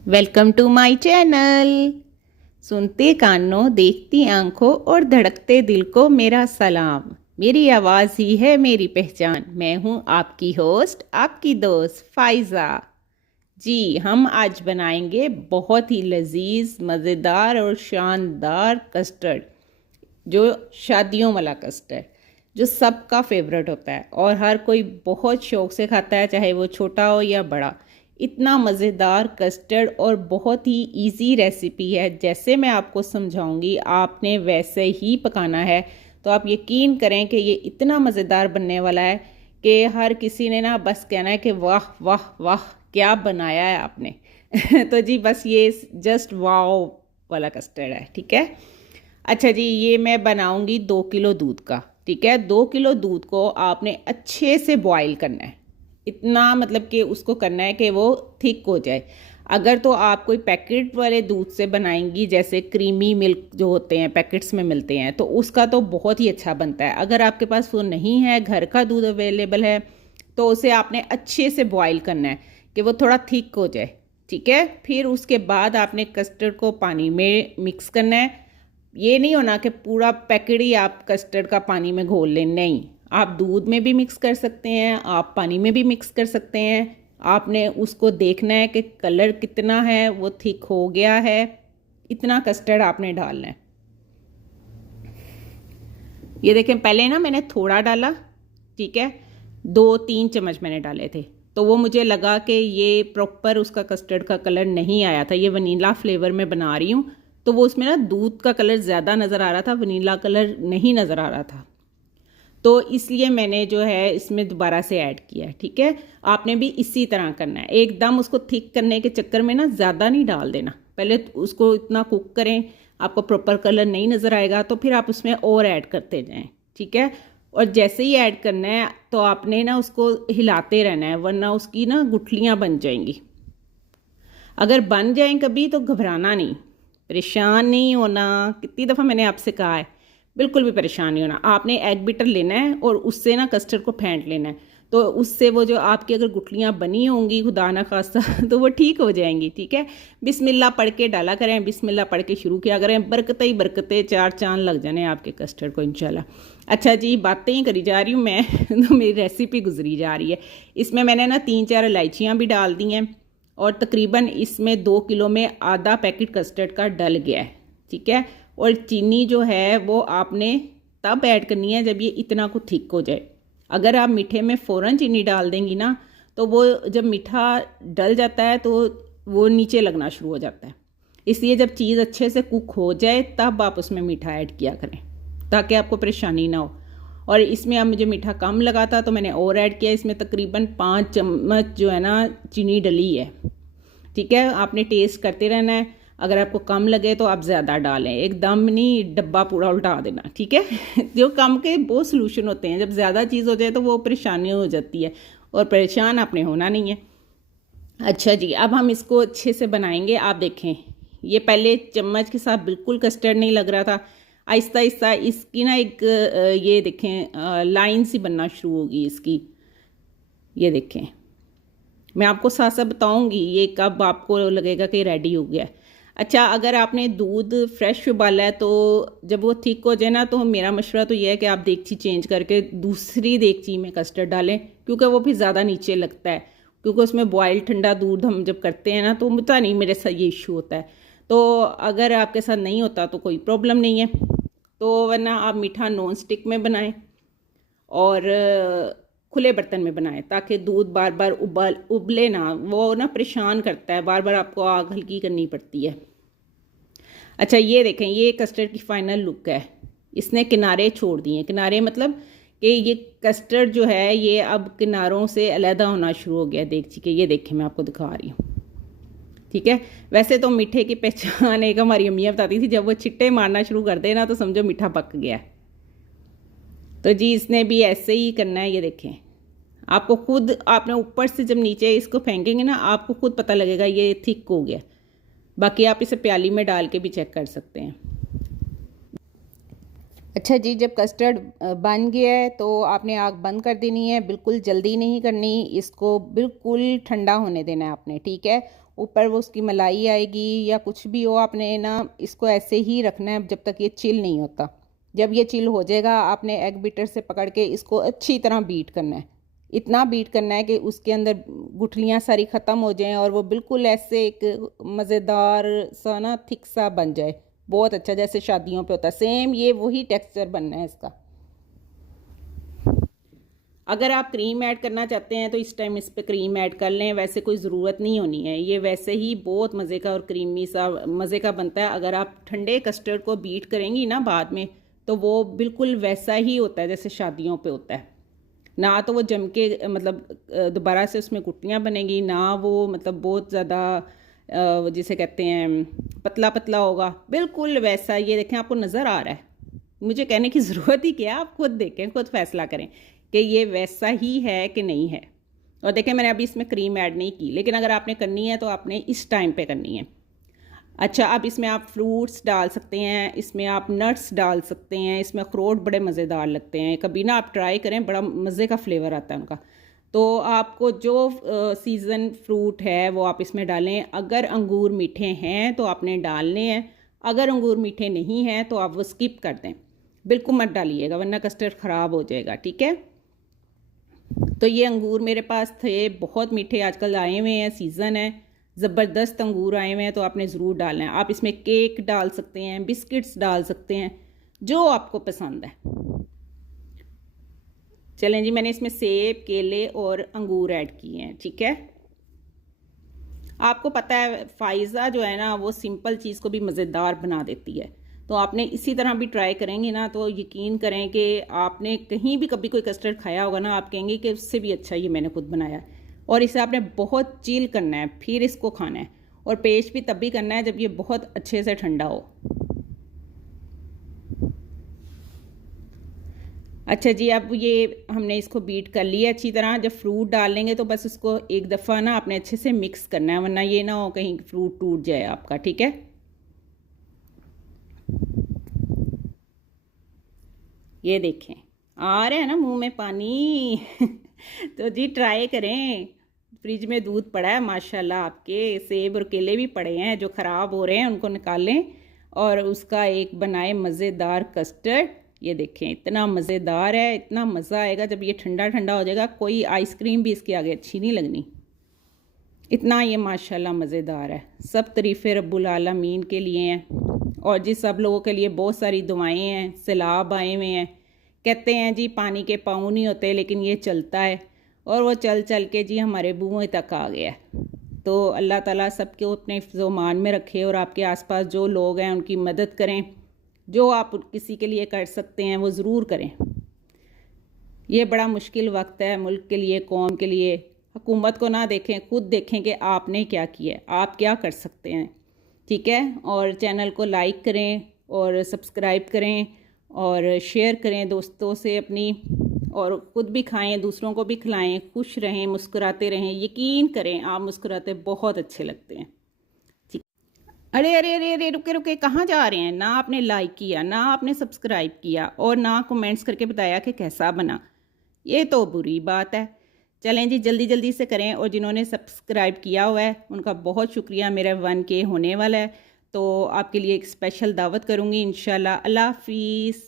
Welcome to my channel. सुनते कानों, देखती आंखों और धड़कते दिल को मेरा सलाम। मेरी आवाज़ ही है मेरी पहचान। मैं हूँ आपकी होस्ट, आपकी दोस्त फाइज़ा। जी, हम आज बनाएंगे बहुत ही लजीज, मज़ेदार और शानदार कस्टर्ड, जो शादियों वाला कस्टर्ड, जो सबका फेवरेट होता है और हर कोई बहुत शौक से खाता है, चाहे वो छोटा हो या बड़ा। इतना मज़ेदार कस्टर्ड और बहुत ही इजी रेसिपी है। जैसे मैं आपको समझाऊंगी आपने वैसे ही पकाना है, तो आप यकीन करें कि ये इतना मज़ेदार बनने वाला है कि हर किसी ने ना बस कहना है कि वाह वाह वाह, क्या बनाया है आपने। तो जी बस ये जस्ट वाओ वाला कस्टर्ड है, ठीक है। अच्छा जी, ये मैं बनाऊंगी 2 किलो दूध का, ठीक है। 2 किलो दूध को आपने अच्छे से बॉईल करना है। इतना मतलब कि उसको करना है कि वो थिक हो जाए। अगर तो आप कोई पैकेट वाले दूध से बनाएंगी, जैसे क्रीमी मिल्क जो होते हैं पैकेट्स में मिलते हैं, तो उसका तो बहुत ही अच्छा बनता है। अगर आपके पास वो नहीं है, घर का दूध अवेलेबल है, तो उसे आपने अच्छे से बॉईल करना है कि वो थोड़ा थिक हो जाए, ठीक है। फिर उसके बाद आपने कस्टर्ड को पानी में मिक्स करना है। ये नहीं होना कि पूरा पैकेट ही आप कस्टर्ड का पानी में घोल लें, नहीं। आप दूध में भी मिक्स कर सकते हैं, आप पानी में भी मिक्स कर सकते हैं। आपने उसको देखना है कि कलर कितना है, वो थिक हो गया है, इतना कस्टर्ड आपने डालना है। ये देखें, पहले ना मैंने थोड़ा डाला, ठीक है। 2-3 चम्मच मैंने डाले थे, तो वो मुझे लगा कि ये प्रॉपर उसका कस्टर्ड का कलर नहीं आया था। ये वनीला फ्लेवर में बना रही हूँ, तो वो उसमें ना दूध का कलर ज़्यादा नज़र आ रहा था, वनीला कलर नहीं नज़र आ रहा था। तो इसलिए मैंने जो है इसमें दोबारा से ऐड किया है, ठीक है। आपने भी इसी तरह करना है। एकदम उसको थिक करने के चक्कर में ना ज़्यादा नहीं डाल देना, पहले उसको इतना कुक करें, आपको प्रॉपर कलर नहीं नज़र आएगा तो फिर आप उसमें और ऐड करते जाएं, ठीक है। और जैसे ही ऐड करना है तो आपने ना उसको हिलाते रहना है, वरना उसकी ना गुठलियाँ बन जाएंगी। अगर बन जाएं कभी तो घबराना नहीं, परेशान नहीं होना। कितनी दफ़ा मैंने आपसे कहा है, बिल्कुल भी परेशान नहीं होना। आपने एग बीटर लेना है और उससे ना कस्टर्ड को फेंट लेना है, तो उससे वो जो आपकी अगर गुठलियाँ बनी होंगी खुदा ना खास्ता तो वो ठीक हो जाएंगी, ठीक है। बिस्मिल्लाह पढ़ के डाला करें, बिस्मिल्लाह पढ़ के शुरू किया करें, बरकतें ही बरकतें, चार चांद लग जाने आपके कस्टर्ड को इंशाल्लाह। अच्छा जी, बातें ही करी जा रही हूँ मैं तो मेरी रेसिपी गुजरी जा रही है। इसमें मैंने ना 3-4 इलायचियाँ भी डाल दी हैं और तकरीबन इसमें 2 किलो में आधा पैकेट कस्टर्ड का डल गया है, ठीक है। और चीनी जो है वो आपने तब ऐड करनी है जब ये इतना को थिक हो जाए। अगर आप मीठे में फ़ौरन चीनी डाल देंगी ना, तो वो जब मीठा डल जाता है तो वो नीचे लगना शुरू हो जाता है। इसलिए जब चीज़ अच्छे से कुक हो जाए तब आप उसमें मीठा ऐड किया करें, ताकि आपको परेशानी ना हो। और इसमें अब मुझे मीठा कम लगा था तो मैंने और ऐड किया। इसमें तकरीबन 5 चम्मच जो है ना चीनी डली है, ठीक है। आपने टेस्ट करते रहना है, अगर आपको कम लगे तो आप ज़्यादा डालें, एकदम नहीं डब्बा पूरा उल्टा देना, ठीक है। जो कम के बहुत सोल्यूशन होते हैं, जब ज़्यादा चीज़ हो जाए तो वो परेशानी हो जाती है, और परेशान आपने होना नहीं है। अच्छा जी, अब हम इसको अच्छे से बनाएंगे। आप देखें, ये पहले चम्मच के साथ बिल्कुल कस्टर्ड नहीं लग रहा था। आहिस्ता आहिस्ता इसकी ना एक ये देखें लाइन सी बनना शुरू होगी इसकी। ये देखें, मैं आपको साथ साथ बताऊंगी ये कब आपको लगेगा कि रेडी हो गया है। अच्छा, अगर आपने दूध फ्रेश उबाला है तो जब वो थिक हो जाए ना, तो मेरा मशवरा तो ये है कि आप देगची चेंज करके दूसरी देगची में कस्टर्ड डालें, क्योंकि वो फिर ज़्यादा नीचे लगता है। क्योंकि उसमें बॉयल ठंडा दूध हम जब करते हैं ना, तो पता नहीं मेरे साथ ये इशू होता है। तो अगर आपके साथ नहीं होता तो कोई प्रॉब्लम नहीं है, तो वरना आप मीठा नॉन स्टिक में बनाएं और खुले बर्तन में बनाएं, ताकि दूध बार बार उबले ना, वो ना परेशान करता है, बार बार आपको आग हल्की करनी पड़ती है। अच्छा, ये देखें, ये कस्टर्ड की फाइनल लुक है। इसने किनारे छोड़ दिए। किनारे मतलब कि ये कस्टर्ड जो है ये अब किनारों से अलहदा होना शुरू हो गया देगची के। ये देखें, मैं आपको दिखा रही हूँ, ठीक है। वैसे तो मीठे की पहचान एक हमारी अम्मियाँ बताती थी, जब वो छिट्टे मारना शुरू कर देना तो समझो मीठा पक गया। तो जी इसने भी ऐसे ही करना है। ये देखें, आपको खुद, आपने ऊपर से जब नीचे इसको फेंकेंगे ना, आपको खुद पता लगेगा ये थिक हो गया। बाकी आप इसे प्याली में डाल के भी चेक कर सकते हैं। अच्छा जी, जब कस्टर्ड बन गया है तो आपने आग बंद कर देनी है, बिल्कुल जल्दी नहीं करनी, इसको बिल्कुल ठंडा होने देना है आपने, ठीक है। ऊपर वो उसकी मलाई आएगी या कुछ भी हो, आपने ना इसको ऐसे ही रखना है जब तक ये चिल नहीं होता। जब ये चिल हो जाएगा आपने एग बीटर से पकड़ के इसको अच्छी तरह बीट करना है। इतना बीट करना है कि उसके अंदर गुठलियाँ सारी ख़त्म हो जाएं और वो बिल्कुल ऐसे एक मज़ेदार सा ना थिक सा बन जाए, बहुत अच्छा, जैसे शादियों पे होता है सेम ये वही टेक्सचर बनना है इसका। अगर आप क्रीम ऐड करना चाहते हैं तो इस टाइम इस पे क्रीम ऐड कर लें, वैसे कोई ज़रूरत नहीं होनी है। ये वैसे ही बहुत मज़े का और क्रीमी सा मज़े का बनता है। अगर आप ठंडे कस्टर्ड को बीट करेंगी ना बाद में, तो वो बिल्कुल वैसा ही होता है जैसे शादियों पे होता है। ना तो वो जम के मतलब दोबारा से उसमें गुठलियाँ बनेंगी, ना वो मतलब बहुत ज़्यादा जिसे कहते हैं पतला पतला होगा, बिल्कुल वैसा। ये देखें, आपको नज़र आ रहा है, मुझे कहने की ज़रूरत ही क्या, आप खुद देखें, खुद फैसला करें कि ये वैसा ही है कि नहीं है। और देखें मैंने अभी इसमें क्रीम ऐड नहीं की, लेकिन अगर आपने करनी है तो आपने इस टाइम पे करनी है। अच्छा, अब इसमें आप फ्रूट्स डाल सकते हैं, इसमें आप नट्स डाल सकते हैं, इसमें अखरोट बड़े मज़ेदार लगते हैं, कभी ना आप ट्राई करें, बड़ा मज़े का फ्लेवर आता है उनका। तो आपको जो सीज़न फ्रूट है वो आप इसमें डालें। अगर अंगूर मीठे हैं तो आपने डालने हैं, अगर अंगूर मीठे नहीं हैं तो आप वो स्किप कर दें, बिल्कुल मत डालिएगा वरना कस्टर्ड ख़राब हो जाएगा, ठीक है। तो ये अंगूर मेरे पास थे, बहुत मीठे आजकल आए हुए हैं, सीज़न है, ज़बरदस्त अंगूर आए हुए हैं, तो आपने ज़रूर डालना है। आप इसमें केक डाल सकते हैं, बिस्किट्स डाल सकते हैं, जो आपको पसंद है। चलें जी, मैंने इसमें सेब, केले और अंगूर ऐड किए हैं, ठीक है। आपको पता है फ़ायज़ा जो है ना वो सिंपल चीज़ को भी मज़ेदार बना देती है, तो आपने इसी तरह भी ट्राई करेंगे ना तो यकीन करें कि आपने कहीं भी कभी कोई कस्टर्ड खाया होगा ना, आप कहेंगे कि उससे भी अच्छा ये मैंने खुद बनाया है। और इसे आपने बहुत चिल करना है, फिर इसको खाना है, और पेश भी तब भी करना है जब ये बहुत अच्छे से ठंडा हो। अच्छा जी, अब ये हमने इसको बीट कर लिया अच्छी तरह। जब फ्रूट डाल लेंगे तो बस उसको एक दफ़ा ना आपने अच्छे से मिक्स करना है, वरना ये ना हो कहीं फ्रूट टूट जाए आपका, ठीक है। ये देखें, आ रहा है ना मुंह में पानी तो जी ट्राई करें। फ्रिज में दूध पड़ा है माशाल्लाह, आपके सेब और केले भी पड़े हैं, जो ख़राब हो रहे हैं उनको निकालें और उसका एक बनाए मज़ेदार कस्टर्ड। ये देखें, इतना मज़ेदार है, इतना मज़ा आएगा जब ये ठंडा ठंडा हो जाएगा, कोई आइसक्रीम भी इसके आगे अच्छी नहीं लगनी, इतना ये माशाल्लाह मज़ेदार है। सब तरीफ़े रब्बुल आलमीन के लिए हैं, और जी सब लोगों के लिए बहुत सारी दुआएं हैं। सैलाब आए हुए हैं, कहते हैं जी पानी के पाँव नहीं होते, लेकिन ये चलता है, और वो चल चल के जी हमारे बुओं तक आ गया है। तो अल्लाह ताला सबके अपने हिफ्ज़-ओ-मान में रखे, और आपके आसपास जो लोग हैं उनकी मदद करें, जो आप किसी के लिए कर सकते हैं वो ज़रूर करें। ये बड़ा मुश्किल वक्त है मुल्क के लिए, कौम के लिए। हुकूमत को ना देखें, खुद देखें कि आपने क्या किया है, आप क्या कर सकते हैं, ठीक है। और चैनल को लाइक करें और सब्सक्राइब करें और शेयर करें दोस्तों से अपनी, और ख़ुद भी खाएं, दूसरों को भी खिलाएं, खुश रहें, मुस्कुराते रहें। यकीन करें आप मुस्कुराते बहुत अच्छे लगते हैं, ठीक। अरे अरे अरे अरे, रुके रुके, कहाँ जा रहे हैं? ना आपने लाइक किया, ना आपने सब्सक्राइब किया, और ना कमेंट्स करके बताया कि कैसा बना, ये तो बुरी बात है। चलें जी, जल्दी जल्दी से करें, और जिन्होंने सब्सक्राइब किया हुआ है उनका बहुत शुक्रिया। मेरा 1K होने वाला है, तो आपके लिए एक स्पेशल दावत करूँगी इंशाल्लाह। अल्लाह हाफिज़।